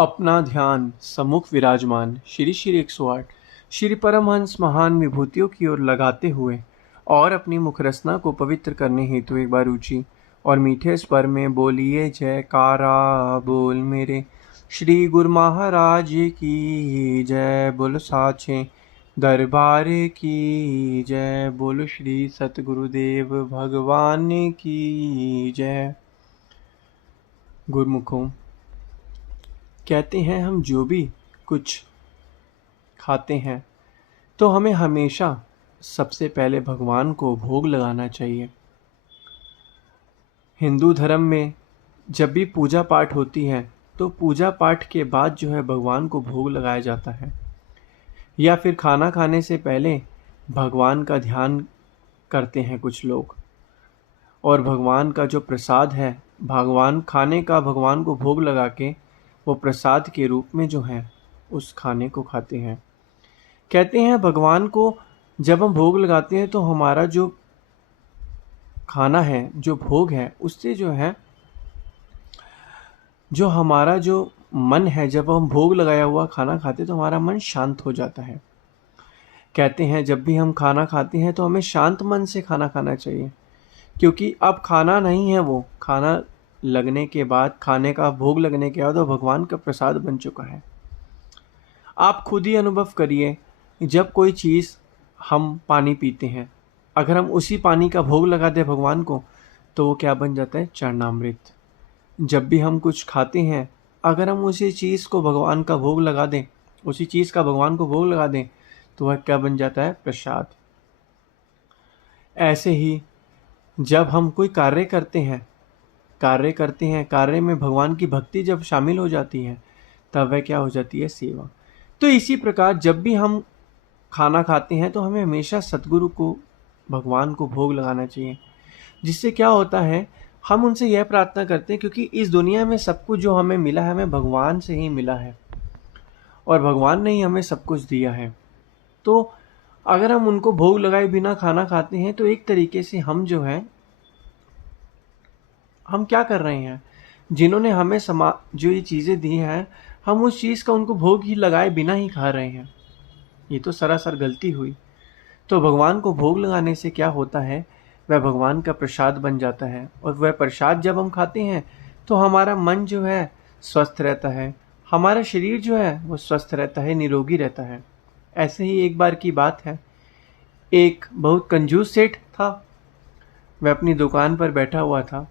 अपना ध्यान सम्मुख विराजमान श्री श्री 108 श्री परमहंस महान विभूतियों की ओर लगाते हुए और अपनी मुखरसना को पवित्र करने हेतु एक बार ऊंची और मीठे स्वर में बोलिए जयकारा बोल मेरे श्री गुरु महाराज की जय। बोल साचे दरबार की जय। बोल श्री सतगुरुदेव भगवान की जय। गुरुमुखों, कहते हैं हम जो भी कुछ खाते हैं तो हमें हमेशा सबसे पहले भगवान को भोग लगाना चाहिए। हिंदू धर्म में जब भी पूजा पाठ होती है तो पूजा पाठ के बाद जो है भगवान को भोग लगाया जाता है, या फिर खाना खाने से पहले भगवान का ध्यान करते हैं कुछ लोग, और भगवान का जो प्रसाद है भगवान खाने का भगवान को भोग लगा के वो प्रसाद के रूप में जो है उस खाने को खाते हैं। कहते हैं भगवान को जब हम भोग लगाते हैं तो हमारा जो खाना है, जो भोग है, उससे जो है जो हमारा जो मन है, जब हम भोग लगाया हुआ खाना खाते तो हमारा मन शांत हो जाता है। कहते हैं जब भी हम खाना खाते हैं तो हमें शांत मन से खाना खाना चाहिए, क्योंकि अब खाना नहीं है, वो खाना लगने के बाद, खाने का भोग लगने के बाद वो भगवान का प्रसाद बन चुका है। आप खुद ही अनुभव करिए, जब कोई चीज़ हम पानी पीते हैं, अगर हम उसी पानी का भोग लगा दें भगवान को तो वो क्या बन जाता है? चरणामृत। जब भी हम कुछ खाते हैं, अगर हम उसी चीज़ को भगवान का भोग लगा दें, उसी चीज़ का भगवान को भोग लगा दें तो वह क्या बन जाता है? प्रसाद। ऐसे ही जब हम कोई कार्य करते हैं, कार्य में भगवान की भक्ति जब शामिल हो जाती है तब वह क्या हो जाती है? सेवा। तो इसी प्रकार जब भी हम खाना खाते हैं तो हमें हमेशा सतगुरु को, भगवान को भोग लगाना चाहिए। जिससे क्या होता है, हम उनसे यह प्रार्थना करते हैं, क्योंकि इस दुनिया में सब कुछ जो हमें मिला है हमें भगवान से ही मिला है और भगवान ने ही हमें सब कुछ दिया है। तो अगर हम उनको भोग लगाए बिना खाना खाते हैं तो एक तरीके से हम जो है, हम क्या कर रहे हैं? जिन्होंने हमें जो ये चीज़ें दी हैं, हम उस चीज़ का उनको भोग ही लगाए बिना ही खा रहे हैं। ये तो सरासर गलती हुई। तो भगवान को भोग लगाने से क्या होता है, वह भगवान का प्रसाद बन जाता है, और वह प्रसाद जब हम खाते हैं तो हमारा मन जो है स्वस्थ रहता है, हमारा शरीर जो है वो स्वस्थ रहता है, निरोगी रहता है। ऐसे ही एक बार की बात है, एक बहुत कंजूस सेठ था। वह अपनी दुकान पर बैठा हुआ था।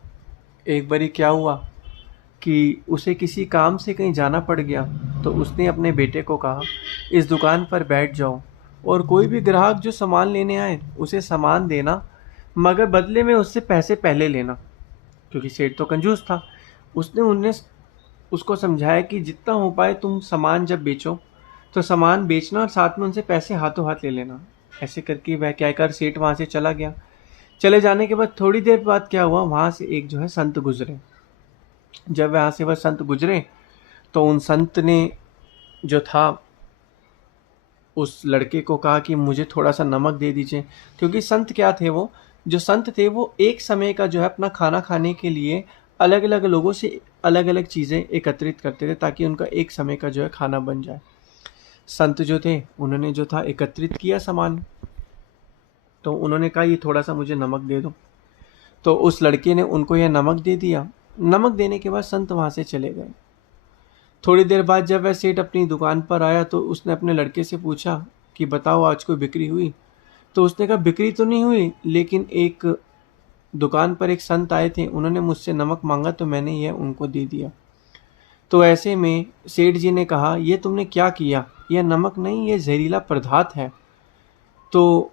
एक बारी क्या हुआ कि उसे किसी काम से कहीं जाना पड़ गया, तो उसने अपने बेटे को कहा, इस दुकान पर बैठ जाओ और कोई भी ग्राहक जो सामान लेने आए उसे सामान देना, मगर बदले में उससे पैसे पहले लेना। क्योंकि सेठ तो कंजूस था। उसने उन्हें उसको समझाया कि जितना हो पाए तुम सामान जब बेचो तो सामान बेचना और साथ में उनसे पैसे हाथों हाथ ले लेना। ऐसे करके वह कहकर सेठ वहाँ से चला गया। चले जाने के बाद थोड़ी देर बाद क्या हुआ, वहाँ से एक जो है संत गुजरे। जब वहाँ से वह संत गुजरे तो उन संत ने जो था उस लड़के को कहा कि मुझे थोड़ा सा नमक दे दीजिए। क्योंकि संत क्या थे, वो जो संत थे वो एक समय का जो है अपना खाना खाने के लिए अलग अलग लोगों से अलग अलग चीज़ें एकत्रित करते थे, ताकि उनका एक समय का जो है खाना बन जाए। संत जो थे उन्होंने जो था एकत्रित किया सामान, तो उन्होंने कहा ये थोड़ा सा मुझे नमक दे दो। तो उस लड़के ने उनको यह नमक दे दिया। नमक देने के बाद संत वहाँ से चले गए। थोड़ी देर बाद जब वह सेठ अपनी दुकान पर आया तो उसने अपने लड़के से पूछा कि बताओ आज कोई बिक्री हुई? तो उसने कहा बिक्री तो नहीं हुई, लेकिन एक दुकान पर एक संत आए थे, उन्होंने मुझसे नमक मांगा तो मैंने यह उनको दे दिया। तो ऐसे में सेठ जी ने कहा ये तुमने क्या किया? यह नमक नहीं, यह जहरीला पदार्थ है। तो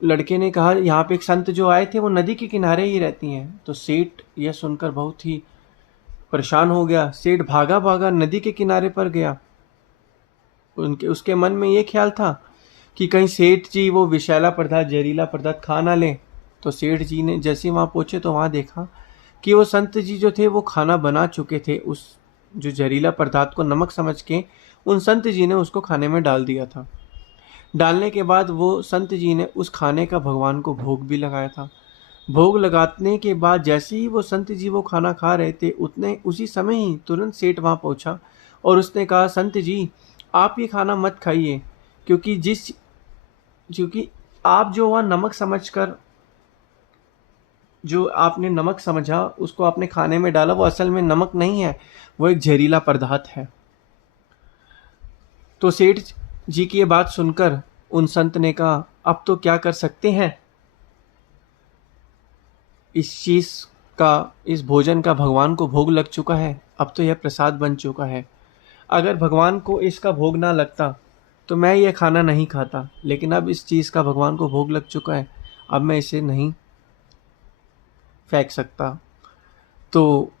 लड़के ने कहा यहाँ पे एक संत जो आए थे वो नदी के किनारे ही रहती हैं। तो सेठ यह सुनकर बहुत ही परेशान हो गया। सेठ भागा भागा नदी के किनारे पर गया। उसके मन में ये ख्याल था कि कहीं सेठ जी वो विषैला पदार्थ, जहरीला पदार्थ खा ना लें। तो सेठ जी ने जैसे वहाँ पहुँचे तो वहाँ देखा कि वो संत जी जो थे वो खाना बना चुके थे। उस जो जहरीला पदार्थ को नमक समझ के उन संत जी ने उसको खाने में डाल दिया था। डालने के बाद वो संत जी ने उस खाने का भगवान को भोग भी लगाया था। भोग लगाने के बाद जैसे ही वो संत जी वो खाना खा रहे थे, उसी समय ही तुरंत सेठ वहाँ पहुँचा और उसने कहा, संत जी आप ये खाना मत खाइए, क्योंकि आप जो वह नमक समझकर, जो आपने नमक समझा उसको आपने खाने में डाला, वो असल में नमक नहीं है, वो एक जहरीला पदार्थ है। तो सेठ जी की ये बात सुनकर उन संत ने कहा, अब तो क्या कर सकते हैं, इस चीज का, इस भोजन का भगवान को भोग लग चुका है, अब तो यह प्रसाद बन चुका है। अगर भगवान को इसका भोग ना लगता तो मैं ये खाना नहीं खाता, लेकिन अब इस चीज का भगवान को भोग लग चुका है, अब मैं इसे नहीं फेंक सकता। तो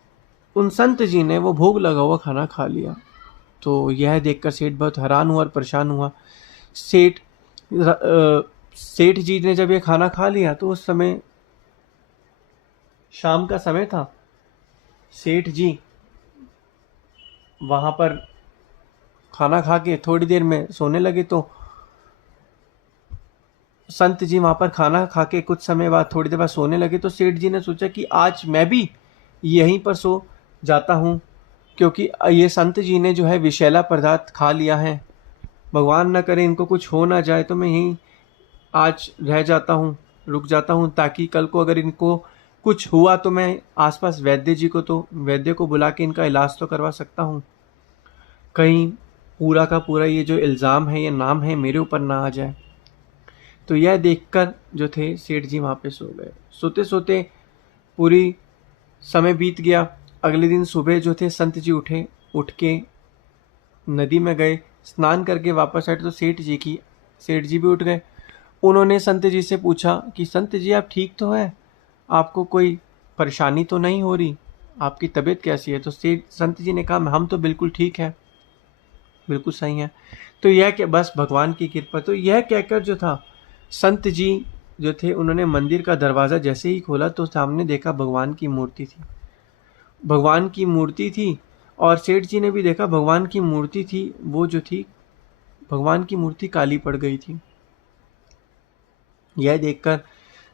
उन संत जी ने वो भोग लगा हुआ खाना खा लिया। तो यह देखकर सेठ बहुत हैरान हुआ और परेशान हुआ। सेठ सेठ जी ने जब ये खाना खा लिया तो उस समय शाम का समय था। सेठ जी वहां पर खाना खा के थोड़ी देर में सोने लगे, तो संत जी वहां पर खाना खा के कुछ समय बाद, थोड़ी देर बाद सोने लगे। तो सेठ जी ने सोचा कि आज मैं भी यहीं पर सो जाता हूँ, क्योंकि ये संत जी ने जो है विषैला पदार्थ खा लिया है, भगवान न करे इनको कुछ हो ना जाए, तो मैं यहीं आज रह जाता हूँ, रुक जाता हूँ, ताकि कल को अगर इनको कुछ हुआ तो मैं आसपास वैद्य को बुला के इनका इलाज तो करवा सकता हूँ, कहीं पूरा का पूरा ये जो इल्ज़ाम है, ये नाम है, मेरे ऊपर ना आ जाए। तो यह देखकर जो थे सेठ जी वहाँ पे सो गए। सोते सोते पूरी समय बीत गया। अगले दिन सुबह जो थे संत जी उठ के नदी में गए, स्नान करके वापस आए तो सेठ जी भी उठ गए। उन्होंने संत जी से पूछा कि संत जी आप ठीक तो है, आपको कोई परेशानी तो नहीं हो रही, आपकी तबीयत कैसी है? तो संत जी ने कहा, हम तो बिल्कुल ठीक है, बिल्कुल सही है। तो यह क्या, बस भगवान की कृपा। तो यह कहकर जो था, संत जी जो थे उन्होंने मंदिर का दरवाज़ा जैसे ही खोला तो सामने देखा भगवान की मूर्ति थी। भगवान की मूर्ति थी और सेठ जी ने भी देखा भगवान की मूर्ति थी, वो जो थी भगवान की मूर्ति काली पड़ गई थी। यह देखकर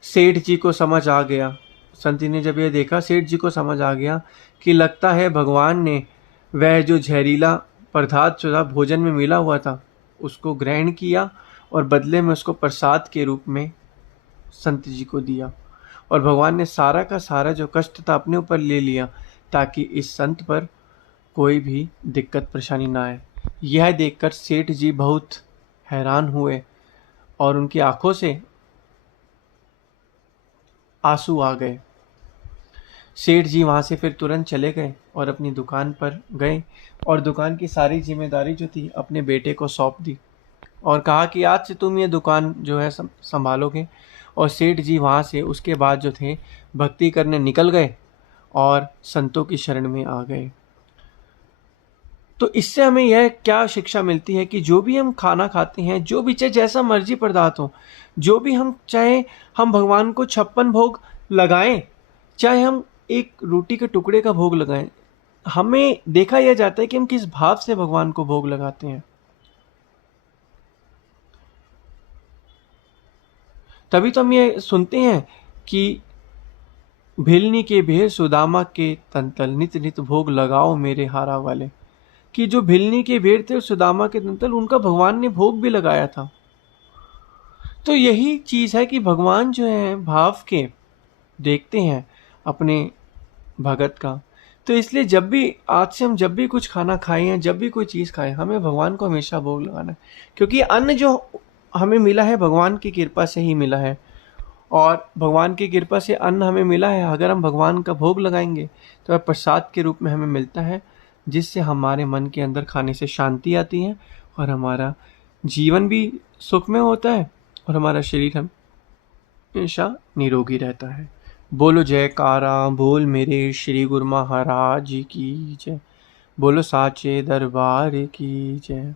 सेठ जी को समझ आ गया, संत जी ने जब यह देखा, सेठ जी को समझ आ गया कि लगता है भगवान ने वह जो जहरीला पदार्थ जो था भोजन में मिला हुआ था उसको ग्रहण किया और बदले में उसको प्रसाद के रूप में संत जी को दिया, और भगवान ने सारा का सारा जो कष्ट था अपने ऊपर ले लिया, ताकि इस संत पर कोई भी दिक्कत परेशानी ना आए। यह देखकर सेठ जी बहुत हैरान हुए और उनकी आंखों से आंसू आ गए। सेठ जी वहां से फिर तुरंत चले गए और अपनी दुकान पर गए और दुकान की सारी जिम्मेदारी जो थी अपने बेटे को सौंप दी और कहा कि आज से तुम ये दुकान जो है संभालोगे। और सेठ जी वहाँ से उसके बाद जो थे भक्ति करने निकल गए और संतों की शरण में आ गए। तो इससे हमें यह क्या शिक्षा मिलती है कि जो भी हम खाना खाते हैं, जो भी चाहे जैसा मर्जी पदार्थ हो, जो भी हम चाहे हम भगवान को 56 भोग लगाएं, चाहे हम एक रोटी के टुकड़े का भोग लगाएं, हमें देखा यह जाता है कि हम किस भाव से भगवान को भोग लगाते हैं। तभी तो हम ये सुनते हैं कि भिलनी के भेर सुदामा के तंतल, नित नित भोग लगाओ मेरे हारा वाले। कि जो भिलनी के भेर थे सुदामा के तंतल, उनका भगवान ने भोग भी लगाया था। तो यही चीज है कि भगवान जो है भाव के देखते हैं अपने भगत का। तो इसलिए जब भी आज से हम जब भी कुछ खाना खाएं या जब भी कोई चीज़ खाएं, हमें भगवान को हमेशा भोग लगाना है, क्योंकि अन्न जो हमें मिला है भगवान की कृपा से ही मिला है, और भगवान की कृपा से अन्न हमें मिला है। अगर हम भगवान का भोग लगाएंगे तो वह प्रसाद के रूप में हमें मिलता है, जिससे हमारे मन के अंदर खाने से शांति आती है और हमारा जीवन भी सुखमय होता है और हमारा शरीर हमेशा निरोगी रहता है। बोलो जयकारा बोल मेरे श्री गुरु महाराज की जय। बोलो साचे दरबार की जय।